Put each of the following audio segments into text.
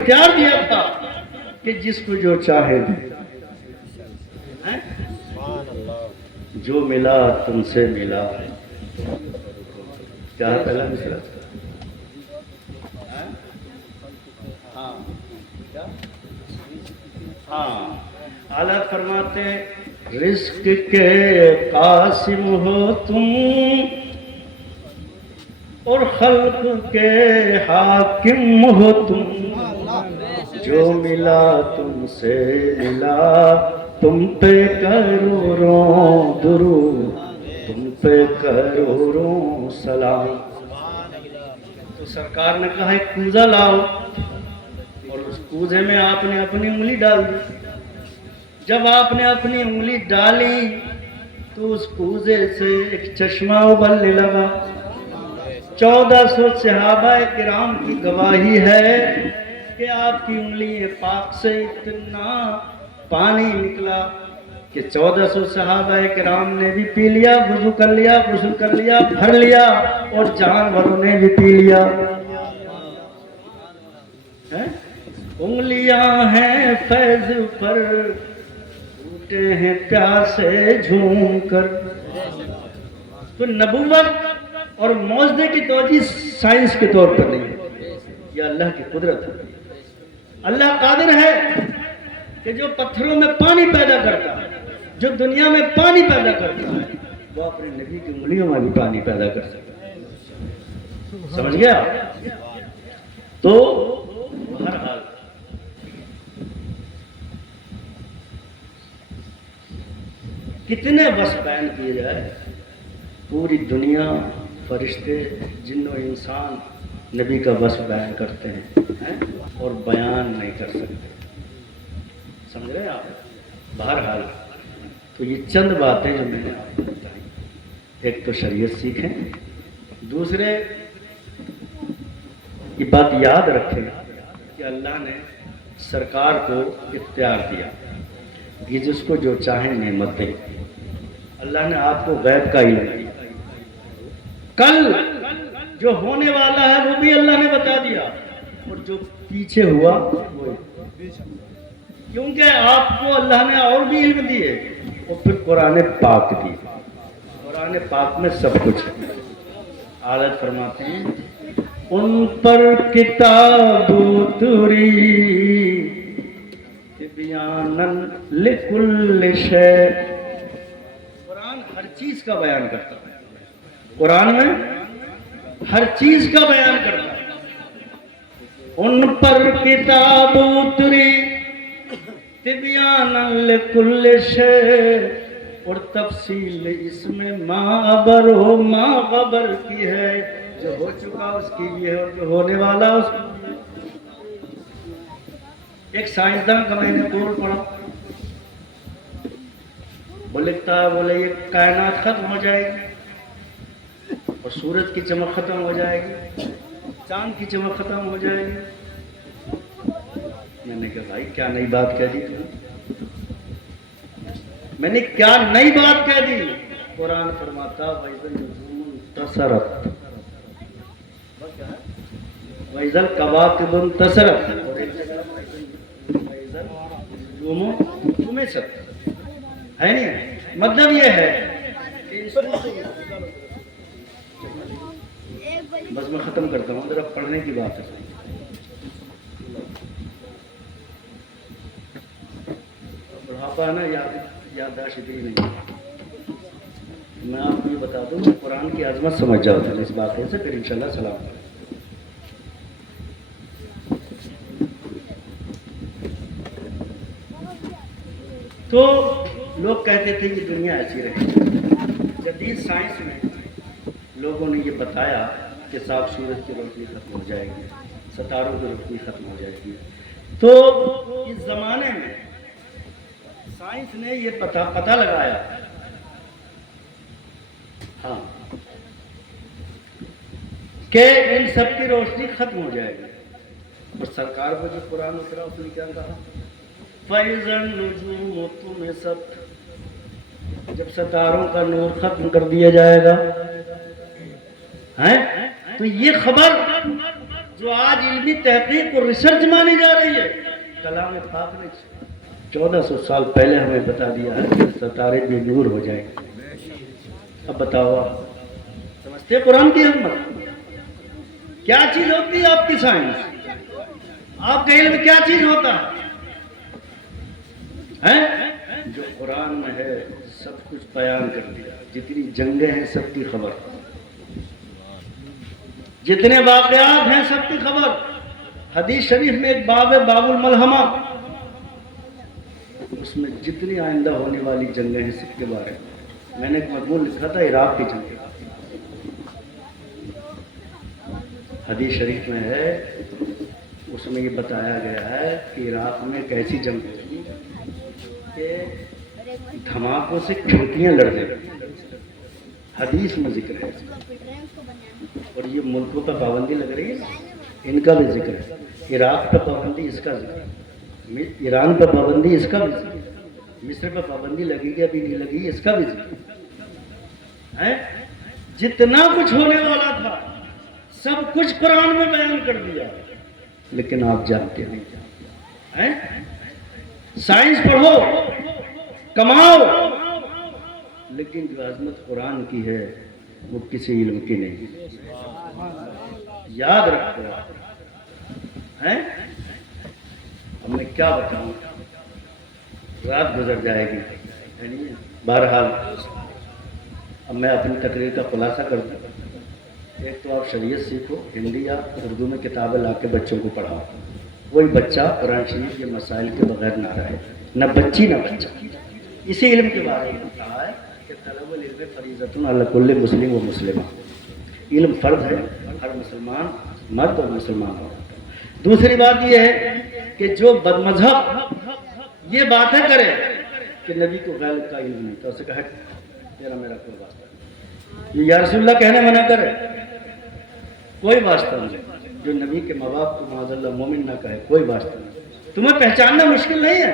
اختیار دیا تھا کہ جس کو جو چاہے دے. جو ملا تم سے ملا. کیا پہلا مصرع؟ ہاں اعلیٰ فرماتے ہیں رزق کے قاسم ہو تم اور خلق کے حاکم ہو تم. جو ملا تم سے ملا تم پہ کروڑوں درود تم پہ کروڑوں سلام. تو سرکار نے کہا ایک کوزہ لاؤ اور اس کوزے میں آپ نے اپنی انگلی ڈال دی. جب آپ نے اپنی انگلی ڈالی تو اس کوزے سے ایک چشمہ ابلنے لگا. 1400 صحابہ کرام کی گواہی ہے کہ آپ کی انگلی پاک سے اتنا پانی نکلا کہ 1400 صحابہ کرام نے بھی پی لیا, وضو کر لیا, غسل کر لیا, بھر لیا اور جانوروں نے بھی پی لیا. انگلیاں ہیں فیض پر ٹوٹے ہیں پیاسے جھوم کر. تو نبوت اور معجزے کی توجہ سائنس کے طور پر نہیں ہے, یہ اللہ کی قدرت ہے. اللہ قادر ہے کہ جو پتھروں میں پانی پیدا کرتا ہے, جو دنیا میں پانی پیدا کرتا ہے, وہ اپنے نبی کی انگلیوں میں بھی پانی پیدا کر سکتا ہے. سمجھ گیا؟ تو بہرحال کتنے وصف بیان کیے جائے, پوری دنیا فرشتے جن و انسان نبی کا وصف بیان کرتے ہیں اور بیان نہیں کر سکتے. سمجھ رہے آپ؟ بہرحال تو یہ چند باتیں جو میں نے آپ کو بتائی, ایک تو شریعت سیکھیں, دوسرے یہ بات یاد رکھیں کہ اللہ نے سرکار کو اختیار دیا کہ جس کو جو چاہیں نعمت دے. اللہ نے آپ کو غیب کا علم دیا, کل جو ہونے والا ہے وہ بھی اللہ نے بتا دیا اور جو پیچھے ہوا وہ, کیونکہ آپ کو اللہ نے اور بھی علم دیے اور پھر قرآن پاک دی. قرآن پاک میں سب کچھ ہے. اعلیٰ فرماتے ہیں ان پر کتاب اتری تبیاناً لکل شیء. قرآن ہر چیز کا بیان کرتا ہے. قرآن میں ہر چیز کا بیان کرتا ہے. ان پر کتاب اتری تبیاناً لکل شیء, اور تفصیل اس میں ما خبر کی ہے, جو ہو چکا اس کی بھی ہے اور جو ہونے والا اس کی. ایک سائنسدان کا میں نے قول پڑھا, وہ لکھتا ہے بولے یہ کائنات ختم ہو جائے گی اور سورج کی چمک ختم ہو جائے گی, چاند کی چمک ختم ہو جائے گی. میں نے کہا بھائی کیا نئی بات کہہ دی تم نے, میں نے کیا نئی بات کہہ دی. قرآن فرماتا وَإِذَا النُّجُومُ انتَثَرَتْ وَإِذَا الْكَوَاكِبُ انتَثَرَتْ وَإِذَا النُّجُومُ طُمِسَتْ. ہے نہیں؟ مطلب یہ ہے بس میں ختم کرتا ہوں, ذرا پڑھنے کی بات ہے. بڑھاپا ہے نا, یادداشت اتنی نہیں. میں آپ کو یہ بتا دوں کہ قرآن کی عظمت سمجھ جاؤ تھا اس باتوں سے, پھر انشاءاللہ سلام کریں. تو لوگ کہتے تھے کہ دنیا ایسی رہے. جدید سائنس میں لوگوں نے یہ بتایا کہ صاف سورج کی روشنی ختم ہو جائے گی, ستاروں کی روشنی ختم ہو جائے گی. تو اس زمانے میں سائنس نے یہ پتہ لگایا ہاں کہ ان سب کی روشنی ختم ہو جائے گی. اور سرکار کو جو قرآن اترا اس نے کیا کہا, فَإِذَا النُّجُومُ طُمِسَتْ, جب ستاروں کا نور ختم کر دیا جائے گا. تو یہ خبر جو آج علمی تحقیق اور ریسرچ مانی جا رہی ہے، کلام پاک نے 1400 سال پہلے ہمیں بتا دیا ہے کہ ستارے بے نور ہو جائیں گے۔ اب بتاؤ آپ سمجھتے قرآن کی حکمت؟ کیا چیز ہوتی ہے آپ کی سائنس؟ آپ کا علم کیا چیز ہوتا ہے؟ جو قرآن میں ہے سب کچھ بیان کر دیا، جتنی جنگیں ہیں سب کی خبر، جتنے واقعات ہیں سب کی خبر۔ حدیث شریف میں ایک باب ہے باب الملحمہ، اس میں جتنی آئندہ ہونے والی جنگیں ہیں سب کے بارے میں نے ایک مضمون لکھا تھا عراق کی جنگ۔ حدیث شریف میں ہے، اس میں یہ بتایا گیا ہے کہ عراق میں ایک ایسی جنگ ہوئی کہ دھماکوں سے کھڑکیاں لڑ گئی، حدیث میں ذکر ہے۔ اور یہ ملکوں پہ پابندی لگ رہی ہے، ان کا بھی ذکر ہے۔ عراق پہ پابندی اس کا ذکر ہے، ایران پہ پابندی اس کا بھی ذکر ہے، مصر پہ پابندی لگی کہ ابھی نہیں لگی اس کا بھی ذکر ہے۔ جتنا کچھ ہونے والا تھا سب کچھ قرآن میں بیان کر دیا، لیکن آپ جانتے نہیں۔ سائنس پڑھو، کماؤ، لیکن جو عظمت قرآن کی ہے وہ کسی علم کی نہیں، یاد رکھو۔ اب میں کیا بتاؤں، رات گزر جائے گی۔ بہرحال اب میں اپنی تقریر کا خلاصہ کر دوں۔ ایک تو آپ شریعت سیکھو، ہندی یا اردو میں کتابیں لا کے بچوں کو پڑھاؤ، کوئی بچہ قرآن شریف کے مسائل کے بغیر نہ رہے، نہ بچی نہ بچہ۔ اسی علم کے بارے میں کہا ہے کہ طلب العلم فریضۃ علی کل مسلم و مسلمہ، علم فرض ہے ہر مسلمان مرد اور مسلمان ہو۔ دوسری بات یہ ہے کہ جو بد مذہب یہ باتیں کرے کہ نبی کو غیر کا علم نہیں، تو اسے کہا تیرا میرا کوئی واسطہ، یہ یا رسول اللہ کہنے منع کرے، کوئی واسطہ نہیں۔ جو نبی کے ماں باپ کو معاذ اللہ مومن نہ کہے، کوئی واسطہ نہیں۔ تمہیں پہچاننا مشکل نہیں ہے،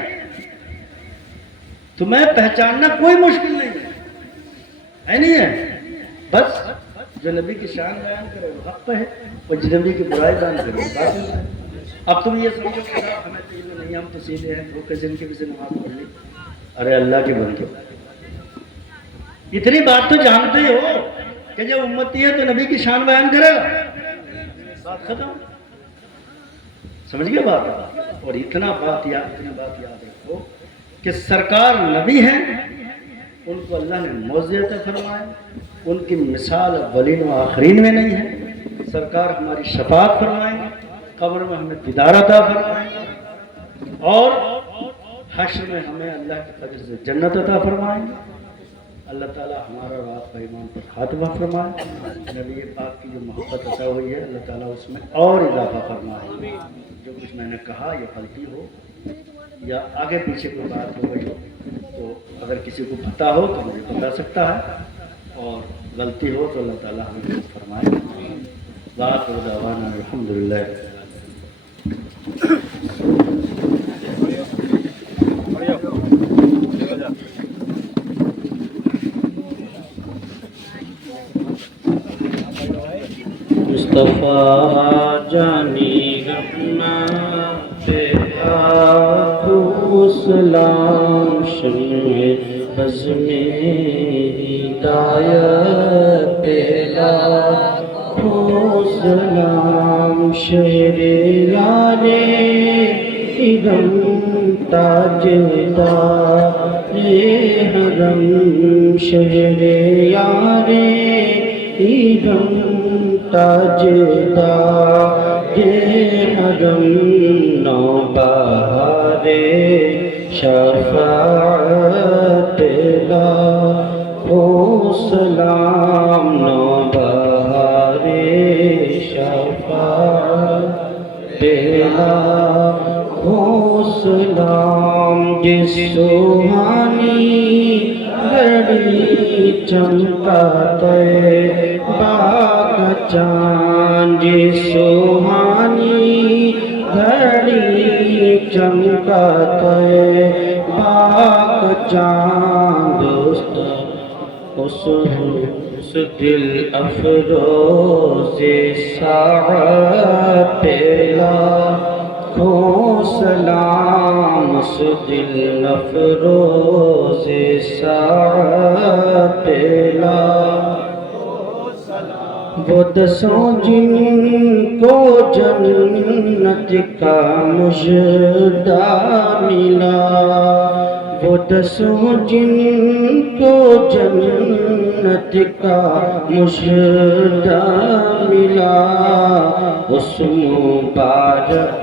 تمہیں پہچاننا کوئی مشکل نہیں ہے، نہیں ہے۔ بس جو نبی کی شان بیان کرے وہ حق پہ ہے، اور جو نبی کی برائی بیان کرے وہ باطل ہے۔ اب تم یہ سمجھو کہ ہمیں تو علم نہیں، ہم تو سیدھے ہیں، وہ کسی کے بھی نماز پڑھ لی۔ ارے اللہ کے بندے، اتنی بات تو جانتے ہی ہو کہ جب امتی ہے تو نبی کی شان بیان کرے گا، بات ختم، سمجھ گئے بات؟ اور اتنا بات یاد رکھو کہ سرکار نبی ہیں، ان کو اللہ نے معجزے عطا فرمائے، ان کی مثال اولین و آخرین میں نہیں ہے۔ سرکار ہماری شفاعت فرمائیں گے، قبر میں ہمیں دیدار عطا فرمائیں گے، اور حشر میں ہمیں اللہ کے فضل سے جنت عطا فرمائیں گے۔ اللہ تعالیٰ ہمارا اور آپ کا ایمان پر خاتمہ فرمائے، نبی پاک کی جو محبت عطا ہوئی ہے اللہ تعالیٰ اس میں اور اضافہ فرمائے۔ جو کچھ میں نے کہا یا غلطی ہو یا آگے پیچھے کوئی بات ہو گئی ہو تو اگر کسی کو پتہ ہو تو مجھے بتا سکتا ہے، اور غلطی ہو تو اللہ تعالیٰ ہمیں فرمائے۔ بات و دعوانا الحمدللہ۔ مصطفیٰ جانی اپنا سلام، شمع بز میں ہدایت پہلا سلام، شہر یار ادم تاجدار حرم، شہر یار ادم تاجدار حرم، نوبہار شفاعت لاکھوں سلام، نوبہار شفاعت لاکھوں سلام، جس سوہانی گھڑی چمکا طیبہ کا چاند، جس سوہانی گھڑی چمکا طیبہ کا چاند، دوست دل افروز ساعت لاکھوں سلام، اس دل افروز ساعت لاکھوں سلام، وہ دسوں جن کو جنت کا مژدہ ملا، وہ دسوں جن کو جنت کا مژدہ ملا، اس مبارک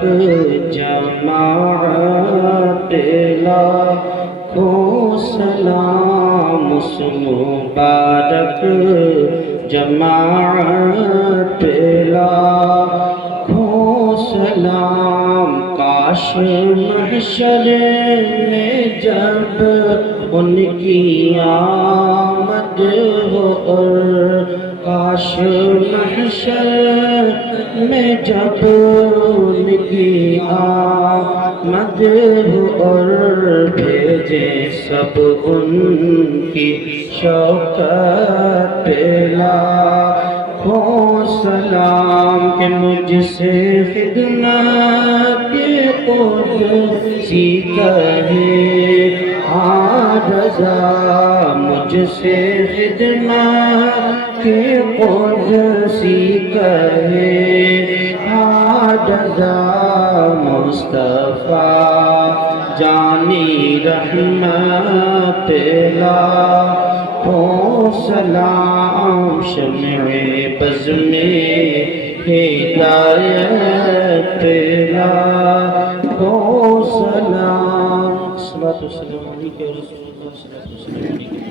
جماعت لاکھوں سلام، اس مبارک جماعت لاکھوں سلام، کاش محشر میں جب ان کی آمد ہو، اور کاش محشر میں جب ان کی آمد ہو، اور بھیجے سب ان کی شوکت پہ لاکھوں سلام، کہ مجھ سے خدمت قدسی کہے رضا، مجھ سے خدمت قدسی کہے رضا، مصطفیٰ جانی رحمت لاکھوں سلام، شمع بز میں ہدایت لاکھوں سلام، صلوات و سلام علیکہ یا رسول اللہ، صلوات و سلام علیکہ